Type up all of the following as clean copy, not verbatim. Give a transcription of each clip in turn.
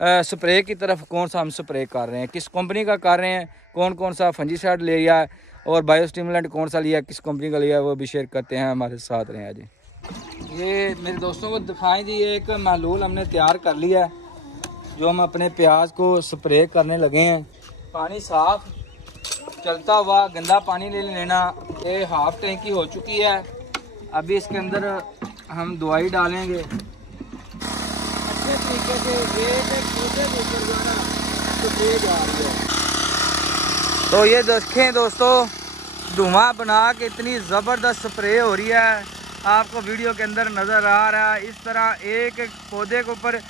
Spray की तरफ कौन सा हम स्प्रे कर रहे हैं, किस कंपनी का कर रहे हैं, कौन कौन सा फंजीसाइड लिया है और बायोस्टिमुलेंट कौन सा लिया है, किस कंपनी का लिया है, वो भी शेयर करते हैं। हमारे साथ रहें आज। ये मेरे दोस्तों को दिखाएं जी, एक महलूल हमने तैयार कर लिया है जो हम अपने प्याज को स्प्रे करने लगे हैं। पानी साफ चलता हुआ गंदा पानी ले लेना। ये हाफ टैंकी हो चुकी है। अभी इसके अंदर हम दवाई डालेंगे अच्छे तरीके से। एक पौधे के ऊपर जो है ना स्प्रे जा रही है। तो ये देखें दोस्तों, धुआं बना के इतनी ज़बरदस्त स्प्रे हो रही है, आपको वीडियो के अंदर नज़र आ रहा है। इस तरह एक एक पौधे के ऊपर,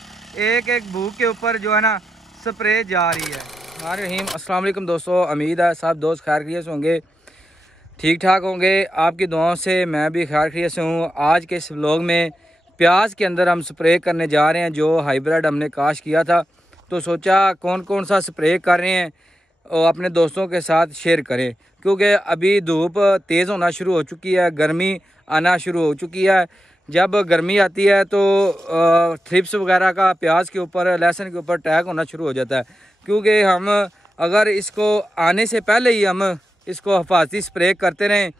एक एक भूख के ऊपर जो है ना स्प्रे जा रही है। रहीम अस्सलाम वालेकुम दोस्तों, उम्मीद है सब दोस्त खैर खैरियत से होंगे, ठीक ठाक होंगे। आपकी दुआओं से मैं भी खैर खैरियत से हूँ। आज के इस व्लॉग में प्याज के अंदर हम स्प्रे करने जा रहे हैं जो हाइब्रिड हमने काश किया था। तो सोचा कौन कौन सा स्प्रे कर रहे हैं और अपने दोस्तों के साथ शेयर करें, क्योंकि अभी धूप तेज़ होना शुरू हो चुकी है, गर्मी आना शुरू हो चुकी है। जब गर्मी आती है तो थ्रिप्स वगैरह का प्याज के ऊपर, लहसुन के ऊपर अटैक होना शुरू हो जाता है। क्योंकि हम अगर इसको आने से पहले ही हम इसको हिफाजती स्प्रे करते रहें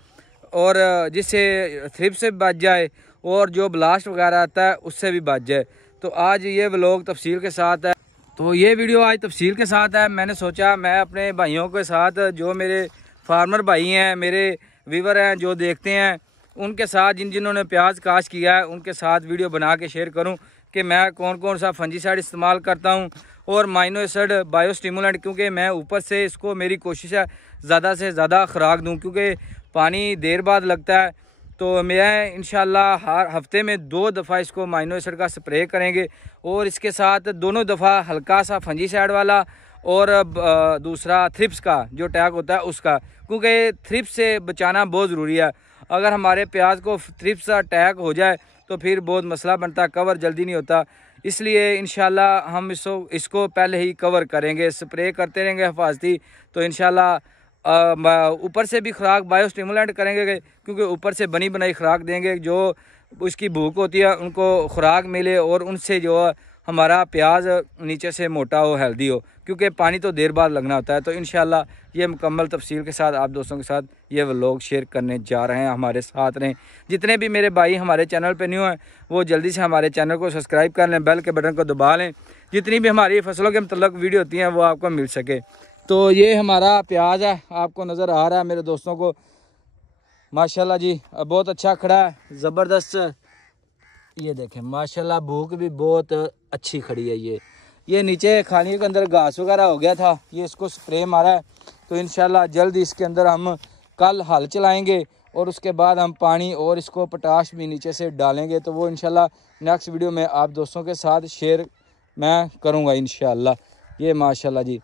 और जिससे थ्रिप्स से बच जाए और जो ब्लास्ट वगैरह आता है उससे भी बच जाए। तो आज ये व्लॉग तफसील के साथ है। तो ये वीडियो आज तफसील के साथ है। मैंने सोचा मैं अपने भाइयों के साथ, जो मेरे फार्मर भाई हैं, मेरे व्यूवर हैं जो देखते हैं, उनके साथ जिन्होंने प्याज काश किया है उनके साथ वीडियो बना के शेयर करूं कि मैं कौन कौन सा फंजीसाइड इस्तेमाल करता हूं और माइनो एसिड, बायोस्टिमुलेंट। क्योंकि मैं ऊपर से इसको, मेरी कोशिश है ज़्यादा से ज़्यादा खुराक दूं, क्योंकि पानी देर बाद लगता है। तो मैं इंशाल्लाह हर हफ्ते में 2 दफ़ा इसको माइनो एसिड का स्प्रे करेंगे और इसके साथ दोनों दफ़ा हल्का सा फंजीसाइड वाला और दूसरा थ्रिप्स का जो अटैक होता है उसका, क्योंकि थ्रिप्स से बचाना बहुत ज़रूरी है। अगर हमारे प्याज को थ्रिप्स का अटैक हो जाए तो फिर बहुत मसला बनता है, कवर जल्दी नहीं होता। इसलिए इंशाल्लाह हम इसको पहले ही कवर करेंगे, स्प्रे करते रहेंगे हिफाजती। तो इंशाल्लाह ऊपर से भी खुराक बायोस्टिमुलेंट करेंगे, क्योंकि ऊपर से बनी बनाई खुराक देंगे, जो उसकी भूख होती है उनको खुराक मिले और उनसे जो हमारा प्याज नीचे से मोटा हो, हेल्दी हो, क्योंकि पानी तो देर बाद लगना होता है। तो इंशाल्लाह ये मुकम्मल तफसील के साथ आप दोस्तों के साथ ये व्लॉग शेयर करने जा रहे हैं। हमारे साथ रहें। जितने भी मेरे भाई हमारे चैनल पे न्यू हैं वो जल्दी से हमारे चैनल को सब्सक्राइब कर लें, बेल के बटन को दबा लें, जितनी भी हमारी फसलों के मतलब वीडियो होती हैं वो आपको मिल सके। तो ये हमारा प्याज है, आपको नज़र आ रहा है मेरे दोस्तों को, माशाल्लाह जी बहुत अच्छा खड़ा है, ज़बरदस्त। ये देखें माशाल्लाह, भूख भी बहुत अच्छी खड़ी है। ये नीचे खाने के अंदर घास वगैरह हो गया था, ये इसको स्प्रे मारा है। तो इंशाल्लाह जल्द इसके अंदर हम कल हल चलाएंगे और उसके बाद हम पानी और इसको पोटाश भी नीचे से डालेंगे। तो वो इंशाल्लाह नेक्स्ट वीडियो में आप दोस्तों के साथ शेयर मैं करूँगा इंशाल्लाह। ये माशाल्लाह जी।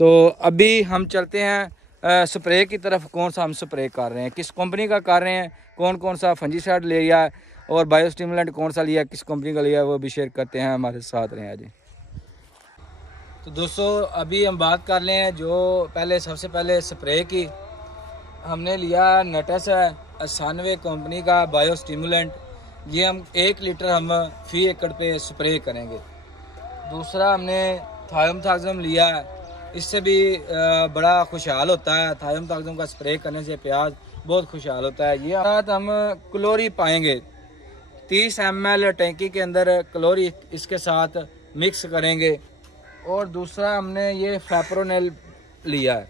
तो अभी हम चलते हैं स्प्रे की तरफ, कौन सा हम स्प्रे कर रहे हैं, किस कंपनी का कर रहे हैं, कौन कौन सा फंजीसाइड लिया है और बायोस्टिमुलेंट कौन सा लिया है, किस कंपनी का लिया है, वो भी शेयर करते हैं। हमारे साथ रहें आज। तो दोस्तों अभी हम बात कर लें हैं जो सबसे पहले स्प्रे की। हमने लिया नटस है 98 कंपनी का बायोस्टिमुलेंट। ये हम 1 लीटर हम फी एकड़ पे स्प्रे करेंगे। दूसरा हमने थायोमथाक्सम लिया है, इससे भी बड़ा खुशहाल होता है। थायोमथाक्सम का स्प्रे करने से प्याज बहुत खुशहाल होता है। ये हम क्लोरी पाएंगे 30 ml टैंकी के अंदर क्लोरी इसके साथ मिक्स करेंगे। और दूसरा हमने ये फ्लैप्रोनेल लिया है,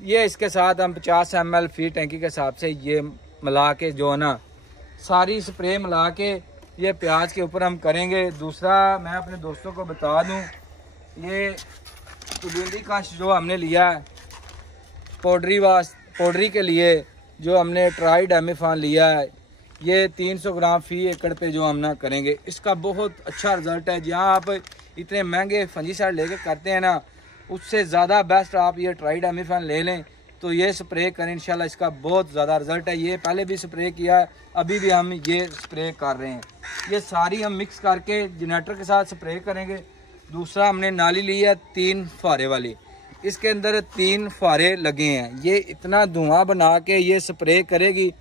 ये इसके साथ हम 50 ml फी टैंकी के हिसाब से ये मिला के जो है ना सारी स्प्रे मिला के ये प्याज के ऊपर हम करेंगे। दूसरा मैं अपने दोस्तों को बता दूं, ये कुबूंदी काश जो हमने लिया है पाउडरी के लिए, जो हमने ट्राइडामिफान लिया है, ये 300 ग्राम फी एकड़ पे जो हम ना करेंगे। इसका बहुत अच्छा रिजल्ट है। जहाँ आप इतने महंगे फंजीसाइड लेके करते हैं ना, उससे ज़्यादा बेस्ट आप ये ट्राइडामिफान ले लें तो ये स्प्रे करें, इंशाल्लाह इसका बहुत ज़्यादा रिजल्ट है। ये पहले भी स्प्रे किया है, अभी भी हम ये स्प्रे कर रहे हैं। ये सारी हम मिक्स करके जनरेटर के साथ स्प्रे करेंगे। दूसरा हमने नाली ली है 3 फुहारे वाली, इसके अंदर 3 फुहारे लगे हैं। ये इतना धुआं बना के ये स्प्रे करेगी,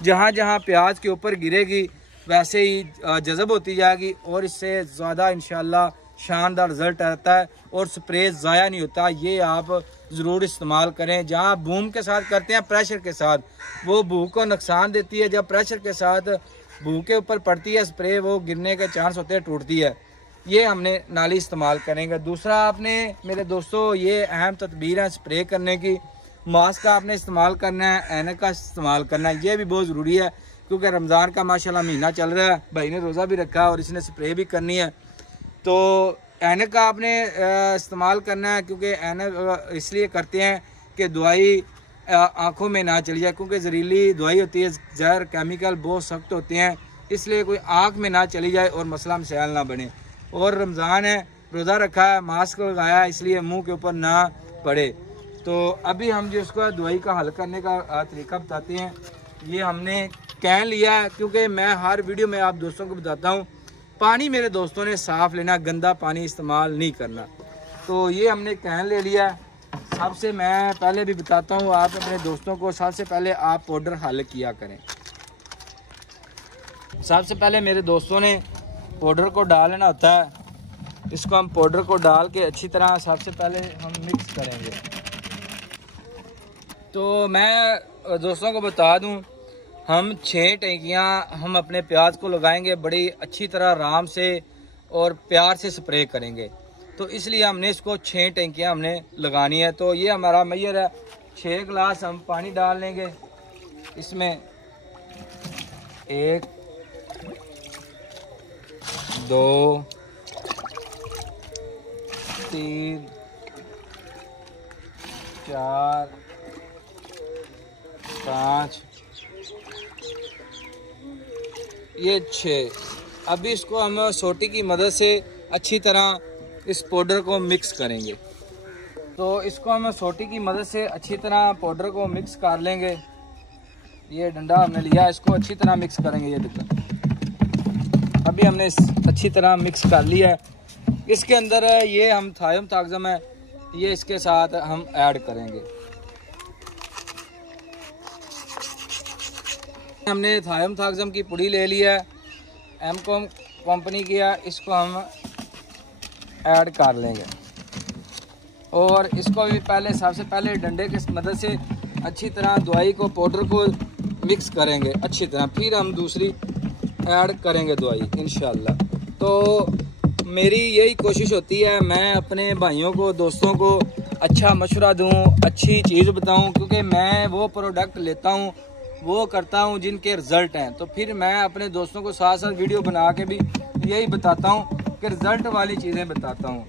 जहाँ जहाँ प्याज के ऊपर गिरेगी वैसे ही जज़ब होती जाएगी और इससे ज़्यादा इंशाल्लाह शानदार रिजल्ट आता है और स्प्रे ज़ाया नहीं होता। ये आप ज़रूर इस्तेमाल करें। जहाँ बूम के साथ करते हैं प्रेशर के साथ, वो भू को नुकसान देती है। जब प्रेशर के साथ भू के ऊपर पड़ती है स्प्रे, वो गिरने के चांस होते हैं, टूटती है। ये हमने नाली इस्तेमाल करेंगे। दूसरा, आपने मेरे दोस्तों ये अहम तदबीर है स्प्रे करने की। मास्क का आपने इस्तेमाल करना है, ऐनक का इस्तेमाल करना है, ये भी बहुत ज़रूरी है क्योंकि रमज़ान का माशाल्लाह महीना चल रहा है। भाई ने रोज़ा भी रखा है और इसने स्प्रे भी करनी है, तो ऐनक का आपने इस्तेमाल करना है क्योंकि ऐनक इसलिए करते हैं कि दवाई आँखों में ना चली जाए, क्योंकि जहरीली दवाई होती है, जहर केमिकल बहुत सख्त होते हैं, इसलिए कोई आँख में ना चली जाए और मसला मसाइल ना बने। और रमज़ान है, रोज़ा रखा है, मास्क लगाया है, इसलिए मुंह के ऊपर ना पड़े। तो अभी हम जिसको दवाई का हल करने का तरीका बताते हैं। ये हमने कैन लिया है, क्योंकि मैं हर वीडियो में आप दोस्तों को बताता हूँ पानी मेरे दोस्तों ने साफ़ लेना, गंदा पानी इस्तेमाल नहीं करना। तो ये हमने कैन ले लिया है। सबसे मैं पहले भी बताता हूँ आप अपने दोस्तों को, सबसे पहले आप पाउडर हल किया करें। सबसे पहले मेरे दोस्तों ने पाउडर को डालना होता है। इसको हम पाउडर को डाल के अच्छी तरह सबसे पहले हम मिक्स करेंगे। तो मैं दोस्तों को बता दूं, हम 6 टैंकियां हम अपने प्याज को लगाएंगे, बड़ी अच्छी तरह आराम से और प्यार से स्प्रे करेंगे। तो इसलिए हमने इसको 6 टैंकियां हमने लगानी है। तो ये हमारा मैयर है। 6 गिलास हम पानी डाल लेंगे इसमें। 1 2 3 4 5 ये 6। अभी इसको हम सोटी की मदद से अच्छी तरह इस पाउडर को मिक्स करेंगे। तो इसको हम सोटी की मदद से अच्छी तरह पाउडर को मिक्स कर लेंगे। ये डंडा हमने लिया, इसको अच्छी तरह मिक्स करेंगे। ये देखो, अभी हमने अच्छी तरह मिक्स कर लिया है। इसके अंदर ये हम थायम तागज़म है, ये इसके साथ हम ऐड करेंगे। हमने थायम तागज़म की पुड़ी ले लिया है, एमकॉम कंपनी की है, इसको हम ऐड कर लेंगे। और इसको भी पहले सबसे पहले डंडे की मदद से अच्छी तरह दवाई को पाउडर को मिक्स करेंगे अच्छी तरह, फिर हम दूसरी ऐड करेंगे दवाई इंशाल्लाह। तो मेरी यही कोशिश होती है, मैं अपने भाइयों को दोस्तों को अच्छा मशवरा दूं, अच्छी चीज़ बताऊं, क्योंकि मैं वो प्रोडक्ट लेता हूं, वो करता हूं जिनके रिज़ल्ट हैं। तो फिर मैं अपने दोस्तों को साथ साथ वीडियो बना के भी यही बताता हूं कि रिज़ल्ट वाली चीज़ें बताता हूं।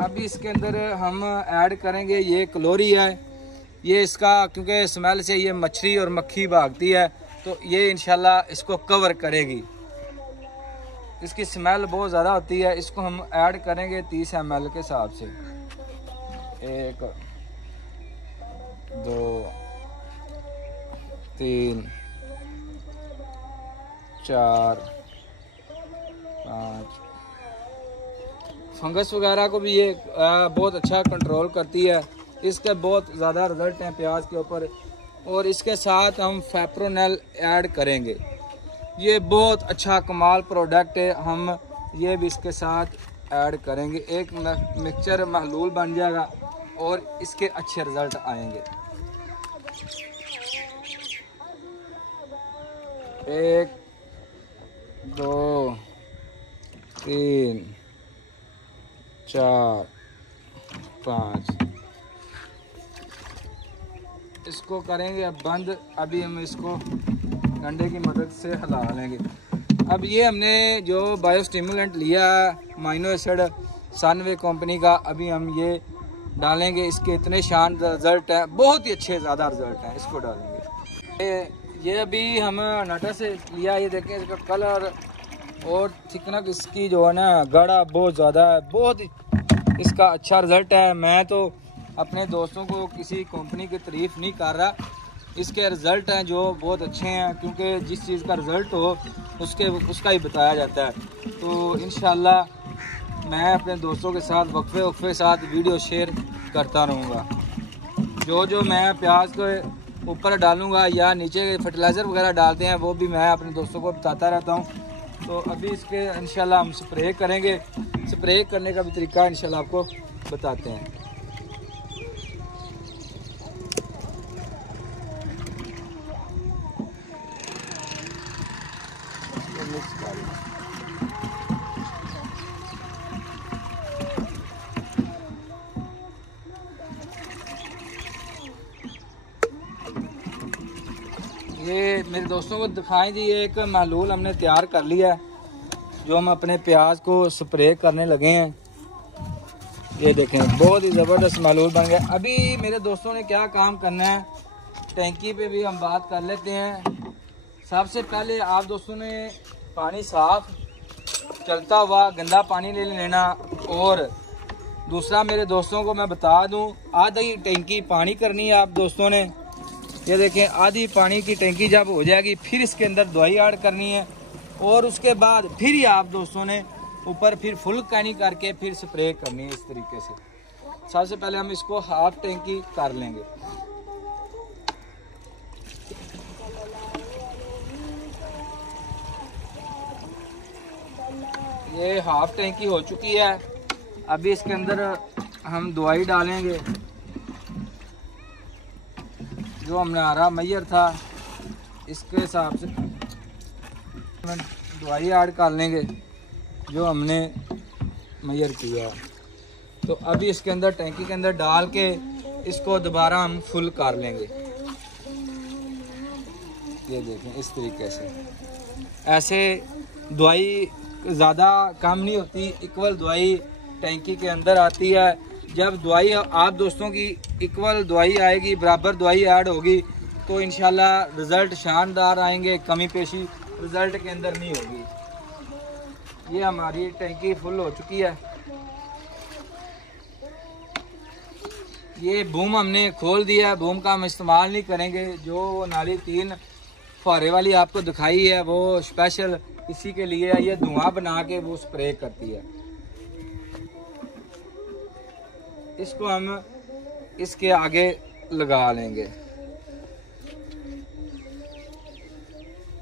अभी इसके अंदर हम ऐड करेंगे ये क्लोरी है। ये इसका क्योंकि स्मेल से ये मच्छरी और मक्खी भागती है, तो ये इंशाल्लाह इसको कवर करेगी। इसकी स्मेल बहुत ज़्यादा होती है। इसको हम ऐड करेंगे 30 ml के हिसाब से। 1 2 3 4 5। फंगस वगैरह को भी ये बहुत अच्छा कंट्रोल करती है। इसके बहुत ज़्यादा रिजल्ट हैं प्याज के ऊपर। और इसके साथ हम फेप्रोनेल ऐड करेंगे। ये बहुत अच्छा कमाल प्रोडक्ट है, हम ये भी इसके साथ ऐड करेंगे। एक मिक्सचर महलूल बन जाएगा और इसके अच्छे रिजल्ट आएंगे। 1 2 3 4 5। इसको करेंगे अब बंद। अभी हम इसको डंडे की मदद से हिला लेंगे। अब ये हमने जो बायोस्टिमुलेंट लिया माइनो एसिड सनवे कंपनी का, अभी हम ये डालेंगे। इसके इतने शानदार रिजल्ट हैं, बहुत ही अच्छे ज़्यादा रिजल्ट हैं। इसको डालेंगे। ये अभी हम नटा से लिया, ये देखें इसका कलर और थिकनेस इसकी जो है ना गाढ़ा बहुत ज़्यादा है, बहुत इसका अच्छा रिज़ल्ट है। मैं तो अपने दोस्तों को किसी कंपनी की तारीफ़ नहीं कर रहा, इसके रिज़ल्ट हैं जो बहुत अच्छे हैं, क्योंकि जिस चीज़ का रिज़ल्ट हो उसका ही बताया जाता है। तो इंशाल्लाह मैं अपने दोस्तों के साथ वक्फे साथ वीडियो शेयर करता रहूँगा। जो मैं प्याज के ऊपर डालूँगा या नीचे फर्टिलाइज़र वगैरह डालते हैं, वो भी मैं अपने दोस्तों को बताता रहता हूँ। तो अभी इसके इंशाल्लाह हम स्प्रे करेंगे। स्प्रे करने का भी तरीका इंशाल्लाह आपको बताते हैं। ये मेरे दोस्तों को दिखाएं जी, ये एक महलूल हमने तैयार कर लिया है जो हम अपने प्याज को स्प्रे करने लगे हैं। ये देखें बहुत ही ज़बरदस्त महलूल बन गया। अभी मेरे दोस्तों ने क्या काम करना है, टैंकी पे भी हम बात कर लेते हैं। सबसे पहले आप दोस्तों ने पानी साफ चलता हुआ गंदा पानी ले लेना, और दूसरा मेरे दोस्तों को मैं बता दूं, आधी टैंकी पानी करनी है आप दोस्तों ने। ये देखें आधी पानी की टैंकी जब हो जाएगी फिर इसके अंदर दवाई ऐड करनी है, और उसके बाद फिर ही आप दोस्तों ने ऊपर फिर फुल कैनी करके फिर स्प्रे करनी है। इस तरीके से सबसे पहले हम इसको हाफ टैंकी कर लेंगे। ये हाफ टैंकी हो चुकी है। अभी इसके अंदर हम दवाई डालेंगे, जो हमने हरा मैयर था इसके हिसाब से दवाई ऐड कर लेंगे जो हमने मैयर किया। तो अभी इसके अंदर टैंकी के अंदर डाल के इसको दोबारा हम फुल कर लेंगे। ये देखें इस तरीके से, ऐसे दवाई ज़्यादा कम नहीं होती, इक्वल दवाई टैंकी के अंदर आती है। जब दवाई आप दोस्तों की इक्वल दवाई आएगी, बराबर दवाई ऐड होगी, तो इंशाल्लाह रिज़ल्ट शानदार आएंगे, कमी पेशी रिज़ल्ट के अंदर नहीं होगी। ये हमारी टैंकी फुल हो चुकी है। ये बूम हमने खोल दिया है, बूम का हम इस्तेमाल नहीं करेंगे। जो नाली 3 फुहारे वाली आपको दिखाई है वो स्पेशल इसी के लिए है, ये धुआं बना के वो स्प्रे करती है। इसको हम इसके आगे लगा लेंगे,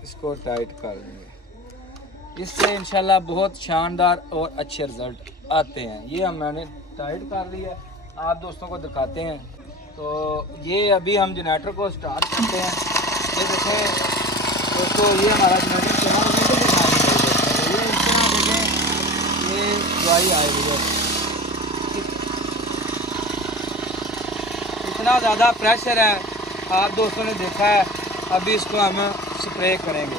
इसको टाइट कर लेंगे। इससे इंशाल्लाह बहुत शानदार और अच्छे रिजल्ट आते हैं। ये मैंने टाइट कर लिया, आप दोस्तों को दिखाते हैं। तो ये अभी हम जनरेटर को स्टार्ट करते हैं। ये देखें दोस्तों, ये हमारा जनरेटर चला हुआ है। ये इस तरह देखें, ये दवाई आई हुई है, इतना ज़्यादा प्रेशर है, आप दोस्तों ने देखा है। अभी इसको हम स्प्रे करेंगे।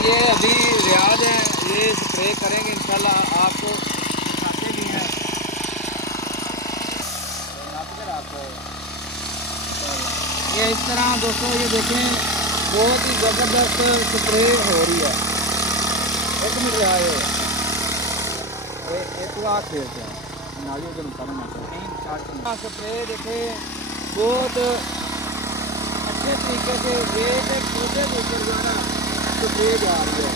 ये अभी रियाज है, ये स्प्रे करेंगे इंशाल्लाह, आपको दिखाते भी हैं। ये इस तरह दोस्तों, ये देखें बहुत ही ज़बरदस्त स्प्रे हो रही है। एक मिनट रहा है, एक बार खेलते हैं नालियों के नुकसान स्प्रे देखे बहुत अच्छे तरीके से एक छोटे ऊपर जो है ना स्प्रे जा रही है।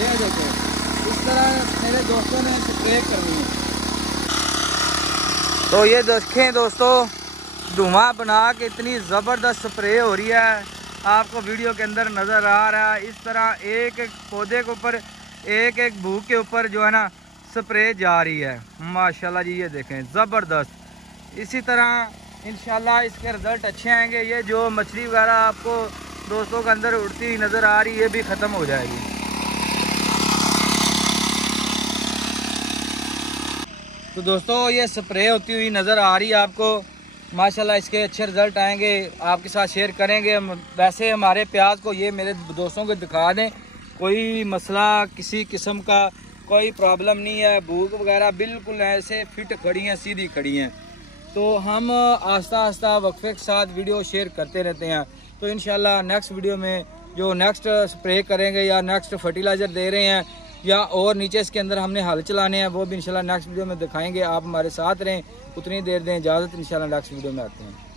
ये देखें इस तरह मेरे दोस्तों ने स्प्रे करनी है। तो ये देखें दोस्तों, धुआं बना के इतनी ज़बरदस्त स्प्रे हो रही है, आपको वीडियो के अंदर नज़र आ रहा है। इस तरह एक एक पौधे के ऊपर, एक एक भूख के ऊपर जो है ना स्प्रे जा रही है। माशाल्लाह जी, ये देखें ज़बरदस्त। इसी तरह इंशाल्लाह इसके रिज़ल्ट अच्छे आएंगे। ये जो मछली वगैरह आपको दोस्तों के अंदर उड़ती हुई नज़र आ रही है, ये भी ख़त्म हो जाएगी। तो दोस्तों ये स्प्रे होती हुई नज़र आ रही है आपको। माशाल्लाह इसके अच्छे रिज़ल्ट आएंगे, आपके साथ शेयर करेंगे। वैसे हमारे प्याज को ये मेरे दोस्तों को दिखा दें, कोई मसला किसी किस्म का कोई प्रॉब्लम नहीं है। भूख वगैरह बिल्कुल ऐसे फिट खड़ी हैं, सीधी खड़ी हैं। तो हम आस्ता आस्ता वक्फे के साथ वीडियो शेयर करते रहते हैं। तो इंशाल्लाह नेक्स्ट वीडियो में जो नेक्स्ट स्प्रे करेंगे या नेक्स्ट फर्टिलाइज़र दे रहे हैं या और नीचे इसके अंदर हमने हल चलाने हैं, वो भी इंशाल्लाह नेक्स्ट वीडियो में दिखाएंगे। आप हमारे साथ रहें, उतनी देर दें इजाज़त। इंशाल्लाह नेक्स्ट वीडियो में आते हैं।